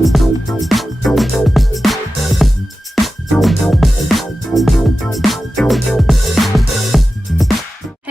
Hey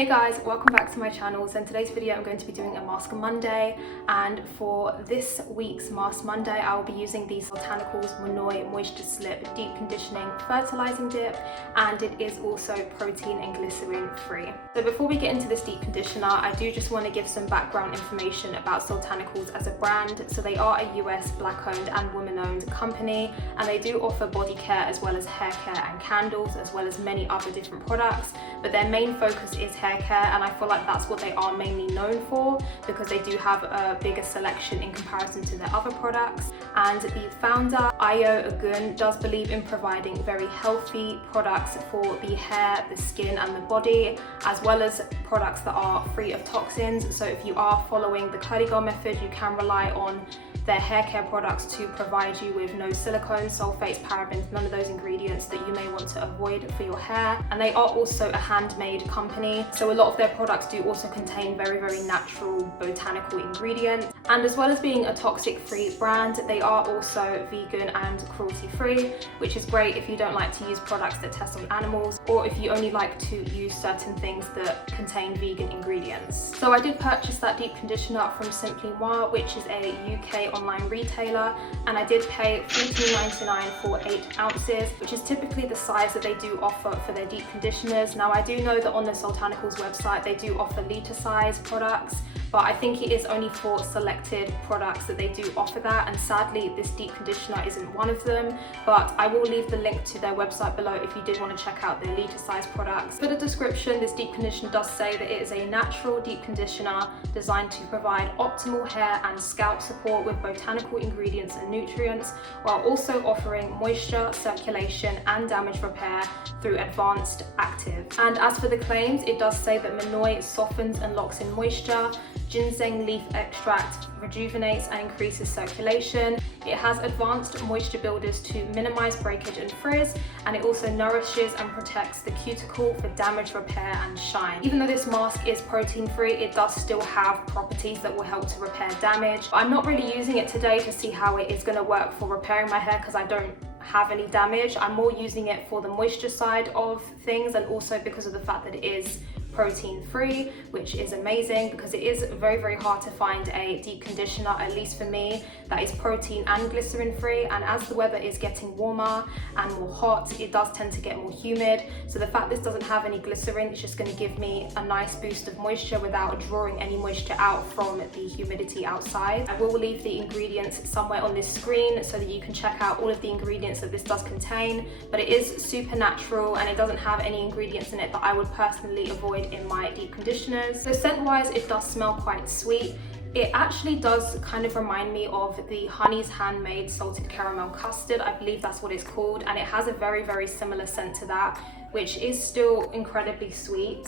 guys, welcome back to my channel. So in today's video I'm going to be doing a Mask Monday, and for this week's Mask Monday I will be using the Soultanicals Monoi Moisture Slip Deep Conditioning Fertilizing Dip, and it is also protein and glycerin free. So before we get into this deep conditioner, I do just want to give some background information about Soultanicals as a brand. So they are a US black owned and woman owned company, and they do offer body care as well as hair care and candles, as well as many other different products, but their main focus is hair care, and I feel like that's what they are mainly known for because they do have a bigger selection in comparison to their other products. And the founder, Ayo Ogun, does believe in providing very healthy products for the hair, the skin and the body, as well as products that are free of toxins. So if you are following the curly girl method, you can rely on their hair care products to provide you with no silicones, sulfates, parabens, none of those ingredients that you may want to avoid for your hair. And they are also a handmade company, so a lot of their products do also contain very natural botanical ingredients. And as well as being a toxic free brand, they are also vegan and cruelty free, which is great if you don't like to use products that test on animals, or if you only like to use certain things that contain vegan ingredients. So I did purchase that deep conditioner from Simply Moi, which is a UK online retailer, and I did pay $14.99 for 8 ounces, which is typically the size that they do offer for their deep conditioners. Now I do know that on the Soultanicals website they do offer litre size products, but I think it is only for selected products that they do offer that, and sadly this deep conditioner isn't one of them. But I will leave the link to their website below if you did want to check out their litre size products. For the description, this deep conditioner does say that it is a natural deep conditioner designed to provide optimal hair and scalp support with botanical ingredients and nutrients, while also offering moisture, circulation and damage repair through advanced active. And as for the claims, it does say that Monoi softens and locks in moisture, ginseng leaf extract rejuvenates and increases circulation, it has advanced moisture builders to minimize breakage and frizz, and it also nourishes and protects the cuticle for damage repair and shine. Even though this mask is protein free, it does still have properties that will help to repair damage. I'm not really using it today to see how it is going to work for repairing my hair because I don't have any damage. I'm more using it for the moisture side of things, and also because of the fact that it is protein free, which is amazing because it is very hard to find a deep conditioner, at least for me, that is protein and glycerin free. And as the weather is getting warmer and more hot, it does tend to get more humid, so the fact this doesn't have any glycerin is just going to give me a nice boost of moisture without drawing any moisture out from the humidity outside. I will leave the ingredients somewhere on this screen so that you can check out all of the ingredients that this does contain, but it is super natural and it doesn't have any ingredients in it that I would personally avoid in my deep conditioners. So scent wise, it does smell quite sweet. It actually does kind of remind me of the Honey's Handmade Salted Caramel Custard, I believe that's what it's called, and it has a very similar scent to that, which is still incredibly sweet.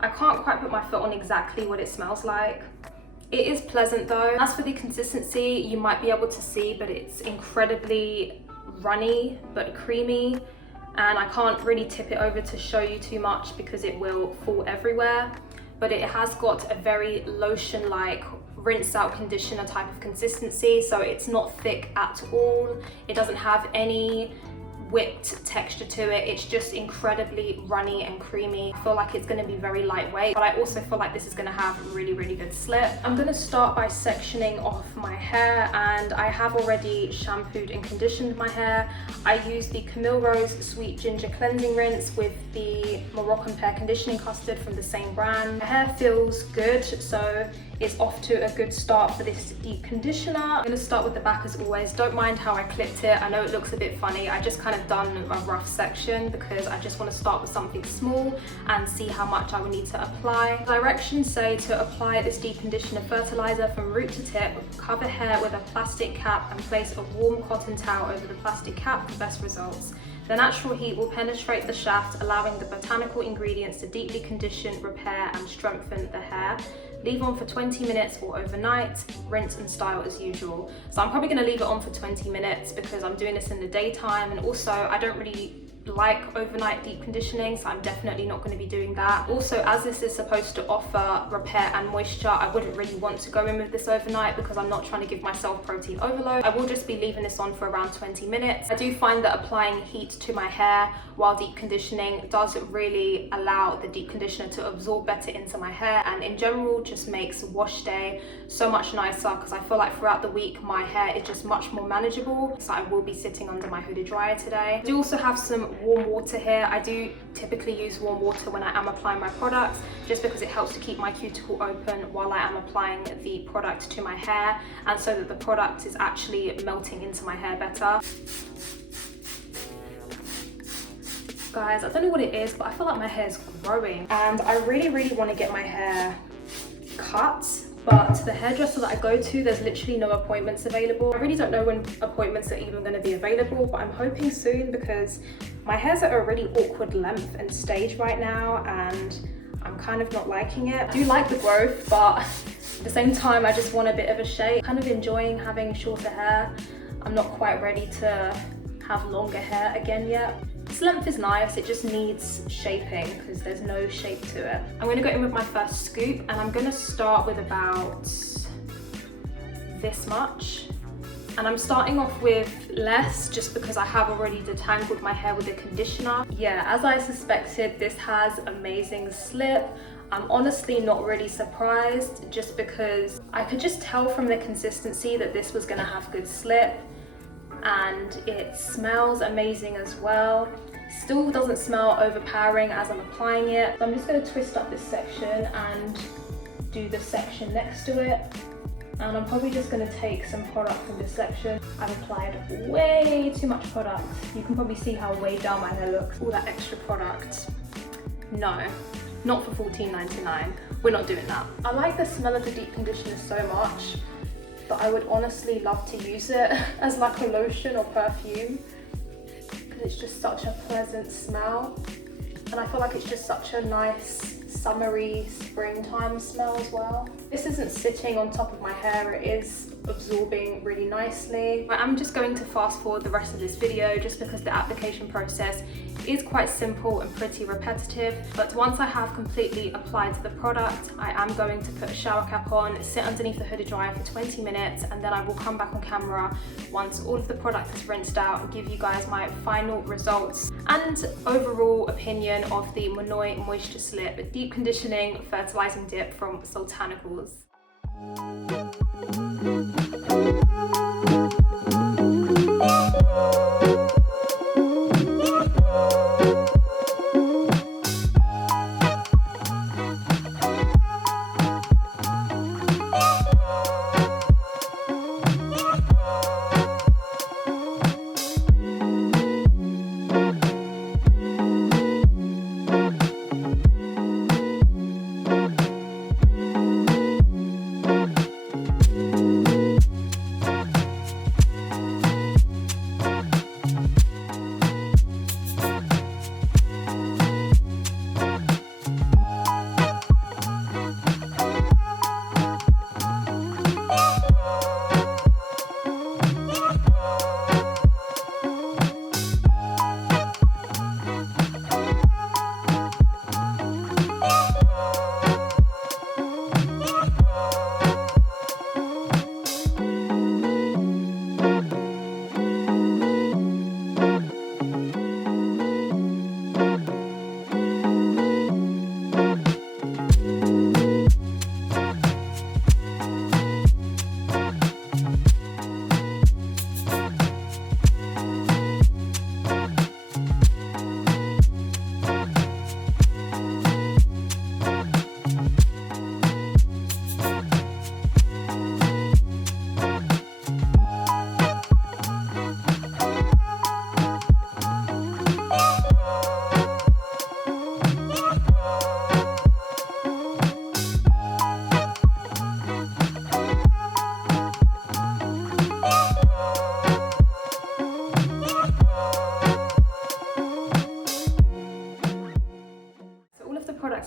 I can't quite put my foot on exactly what it smells like. It is pleasant though. As for the consistency, you might be able to see, but it's incredibly runny but creamy, and I can't really tip it over to show you too much because it will fall everywhere, but it has got a very lotion-like rinse out conditioner type of consistency, so it's not thick at all. It doesn't have any whipped texture to it. It's just incredibly runny and creamy. I feel like it's going to be very lightweight, but I also feel like this is going to have really good slip. I'm going to start by sectioning off my hair, and I have already shampooed and conditioned my hair. I use the Camille Rose Sweet Ginger Cleansing Rinse with the Moroccan Pear Conditioning Custard from the same brand. My hair feels good, so it's off to a good start for this deep conditioner. I'm going to start with the back as always. Don't mind how I clipped it. I know it looks a bit funny. I just kind of done a rough section because I just want to start with something small and see how much I would need to apply. Directions say to apply this deep conditioner fertilizer from root to tip, cover hair with a plastic cap and place a warm cotton towel over the plastic cap for best results. The natural heat will penetrate the shaft, allowing the botanical ingredients to deeply condition, repair and strengthen the hair. Leave on for 20 minutes or overnight, rinse and style as usual. So I'm probably going to leave it on for 20 minutes because I'm doing this in the daytime, and also I don't really like overnight deep conditioning, so I'm definitely not going to be doing that. Also, as this is supposed to offer repair and moisture, I wouldn't really want to go in with this overnight because I'm not trying to give myself protein overload. I will just be leaving this on for around 20 minutes. I do find that applying heat to my hair while deep conditioning does really allow the deep conditioner to absorb better into my hair, and in general just makes wash day so much nicer, because I feel like throughout the week my hair is just much more manageable. So I will be sitting under my hooded dryer today. I do also have some warm water here. I do typically use warm water when I am applying my products, just because it helps to keep my cuticle open while I am applying the product to my hair, and so that the product is actually melting into my hair better. Guys, I don't know what it is, but I feel like my hair is growing, and I really want to get my hair cut. But the hairdresser that I go to, there's literally no appointments available. I really don't know when appointments are even going to be available, but I'm hoping soon, because my hair's at a really awkward length and stage right now, and I'm kind of not liking it. I do like the growth, but at the same time, I just want a bit of a shape. Kind of enjoying having shorter hair. I'm not quite ready to have longer hair again yet. This length is nice, it just needs shaping because there's no shape to it. I'm going to go in with my first scoop, and I'm going to start with about this much. And I'm starting off with less just because I have already detangled my hair with the conditioner. Yeah, as I suspected, this has amazing slip. I'm honestly not really surprised, just because I could just tell from the consistency that this was going to have good slip. And it smells amazing as well. Still doesn't smell overpowering as I'm applying it. So I'm just going to twist up this section and do the section next to it. And I'm probably just going to take some product from this section. I've applied way too much product. You can probably see how weighed down my hair looks. All that extra product. No, not for $14.99. We're not doing that. I like the smell of the deep conditioner so much, but I would honestly love to use it as like a lotion or perfume, because it's just such a pleasant smell, and I feel like it's just such a nice summery springtime smell as well. This isn't sitting on top of my hair, it is absorbing really nicely. I'm just going to fast forward the rest of this video just because the application process is quite simple and pretty repetitive. But once I have completely applied the product, I am going to put a shower cap on, sit underneath the hooded dryer for 20 minutes, and then I will come back on camera once all of the product is rinsed out and give you guys my final results and overall opinion of the Monoi Moisture Slip Deep Conditioning Fertilizing Dip from Soultanicals.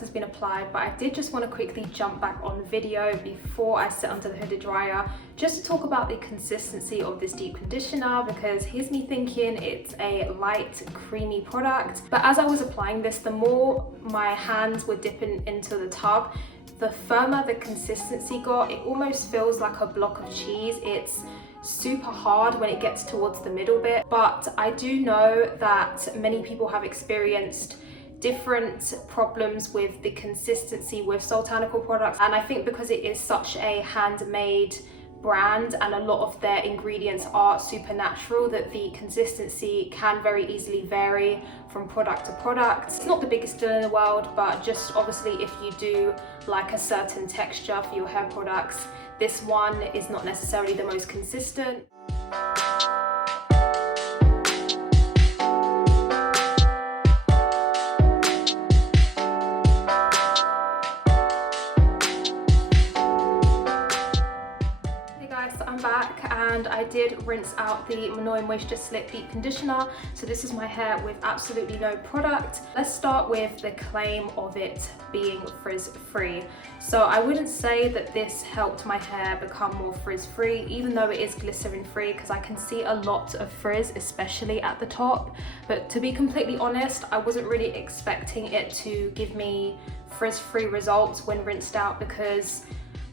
Has been applied, but I did just want to quickly jump back on video before I sit under the hooded dryer just to talk about the consistency of this deep conditioner, because here's me thinking it's a light creamy product, but as I was applying this, the more my hands were dipping into the tub, the firmer the consistency got. It almost feels like a block of cheese. It's super hard when it gets towards the middle bit, but I do know that many people have experienced different problems with the consistency with Soultanical products, and I think because it is such a handmade brand and a lot of their ingredients are supernatural, that the consistency can very easily vary from product to product. It's not the biggest deal in the world, but just obviously if you do like a certain texture for your hair products, this one is not necessarily the most consistent. I'm back and I did rinse out the Monoi Moisture Slip Deep Conditioner. So this is my hair with absolutely no product. Let's start with the claim of it being frizz-free. So I wouldn't say that this helped my hair become more frizz-free, even though it is glycerin-free, because I can see a lot of frizz, especially at the top. But to be completely honest, I wasn't really expecting it to give me frizz-free results when rinsed out, because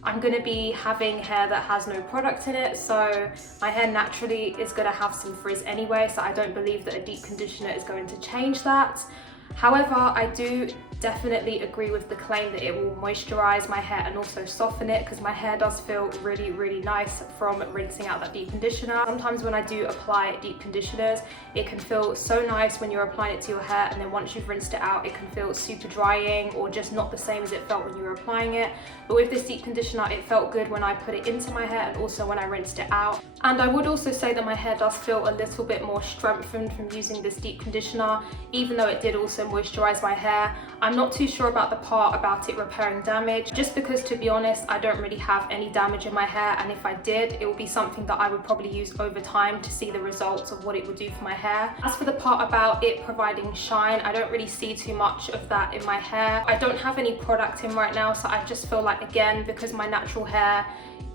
I'm going to be having hair that has no product in it, so my hair naturally is going to have some frizz anyway, so I don't believe that a deep conditioner is going to change that. However, I do definitely agree with the claim that it will moisturize my hair and also soften it, because my hair does feel really nice from rinsing out that deep conditioner. Sometimes when I do apply deep conditioners, it can feel so nice when you're applying it to your hair, and then once you've rinsed it out, it can feel super drying or just not the same as it felt when you were applying it. But with this deep conditioner, it felt good when I put it into my hair and also when I rinsed it out. And I would also say that my hair does feel a little bit more strengthened from using this deep conditioner, even though it did also moisturize my hair. I'm not too sure about the part about it repairing damage, just because, to be honest, I don't really have any damage in my hair, and if I did, it would be something that I would probably use over time to see the results of what it would do for my hair. As for the part about it providing shine, I don't really see too much of that in my hair. I don't have any product in right now, so I just feel like, again, because my natural hair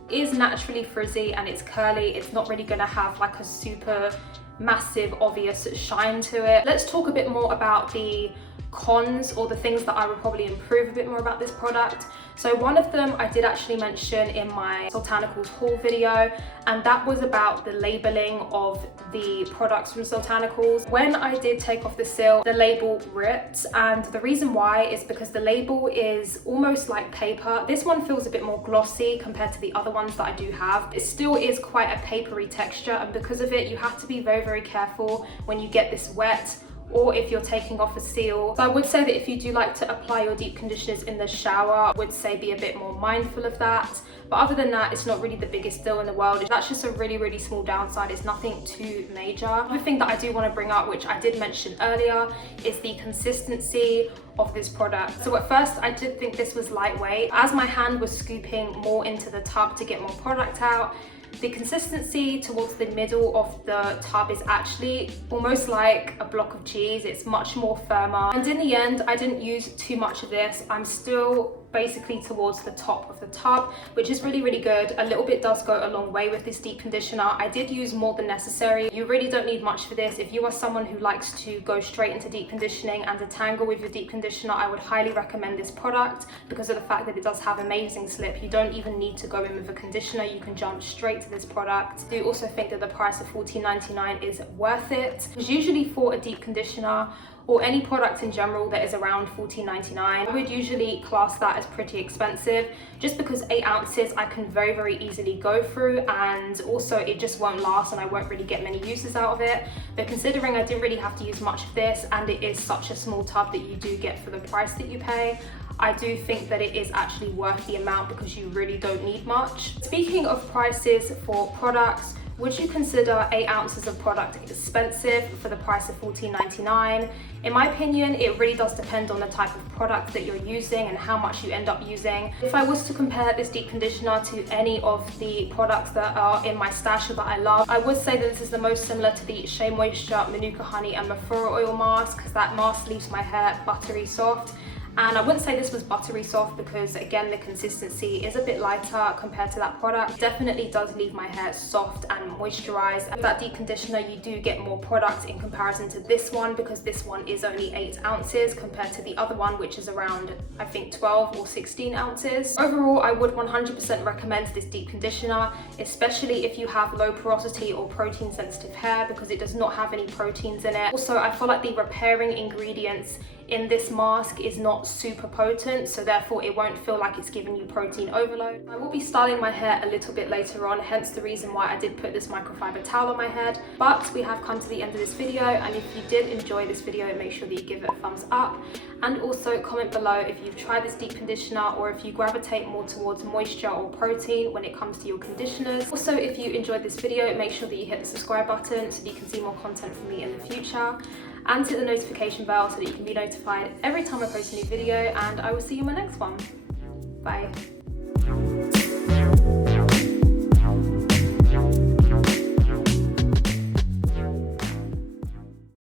is naturally frizzy and it's curly, it's not really going to have like a super massive obvious shine to it. Let's talk a bit more about the cons, or the things that I would probably improve a bit more about this product. So one of them I did actually mention in my Soultanicals haul video, and that was about the labeling of the products from Soultanicals. When I did take off the seal, the label ripped, and the reason why is because the label is almost like paper. This one feels a bit more glossy compared to the other ones that I do have. It still is quite a papery texture, and because of it, you have to be very careful when you get this wet, or if you're taking off a seal. So I would say that if you do like to apply your deep conditioners in the shower, I would say be a bit more mindful of that. But other than that, it's not really the biggest deal in the world. That's just a really small downside. It's nothing too major. Another thing that I do want to bring up, which I did mention earlier, is the consistency of this product. So at first I did think this was lightweight. As my hand was scooping more into the tub to get more product out, the consistency towards the middle of the tub is actually almost like a block of cheese. It's much more firmer. And in the end, I didn't use too much of this. I'm still basically towards the top of the tub, which is really good. A little bit does go a long way with this deep conditioner. I did use more than necessary. You really don't need much for this. If you are someone who likes to go straight into deep conditioning and detangle with your deep conditioner, I would highly recommend this product because of the fact that it does have amazing slip. You don't even need to go in with a conditioner. You can jump straight to this product. I do also think that the price of $14.99 is worth it. Because usually for a deep conditioner, or any product in general that is around $14.99, I would usually class that as pretty expensive, just because 8 ounces I can very easily go through, and also it just won't last and I won't really get many uses out of it. But considering I didn't really have to use much of this, and it is such a small tub that you do get for the price that you pay, I do think that it is actually worth the amount because you really don't need much. Speaking of prices for products, would you consider 8 ounces of product expensive for the price of $14.99? In my opinion, it really does depend on the type of product that you're using and how much you end up using. If I was to compare this deep conditioner to any of the products that are in my stash that I love, I would say that this is the most similar to the Shea Moisture Manuka Honey and Mafura Oil mask, because that mask leaves my hair buttery soft. And I wouldn't say this was buttery soft because again, the consistency is a bit lighter compared to that product. It definitely does leave my hair soft and moisturized. With that deep conditioner, you do get more product in comparison to this one, because this one is only 8 ounces compared to the other one, which is around, I think, 12 or 16 ounces. Overall, I would 100% recommend this deep conditioner, especially if you have low porosity or protein sensitive hair, because it does not have any proteins in it. Also, I feel like the repairing ingredients in this mask is not super potent, so therefore it won't feel like it's giving you protein overload. I will be styling my hair a little bit later on, hence the reason why I did put this microfiber towel on my head. But we have come to the end of this video, and if you did enjoy this video, make sure that you give it a thumbs up, and also comment below if you've tried this deep conditioner or if you gravitate more towards moisture or protein when it comes to your conditioners. Also, if you enjoyed this video, make sure that you hit the subscribe button so that you can see more content from me in the future, and hit the notification bell so that you can be notified every time I post a new video, and I will see you in my next one. Bye.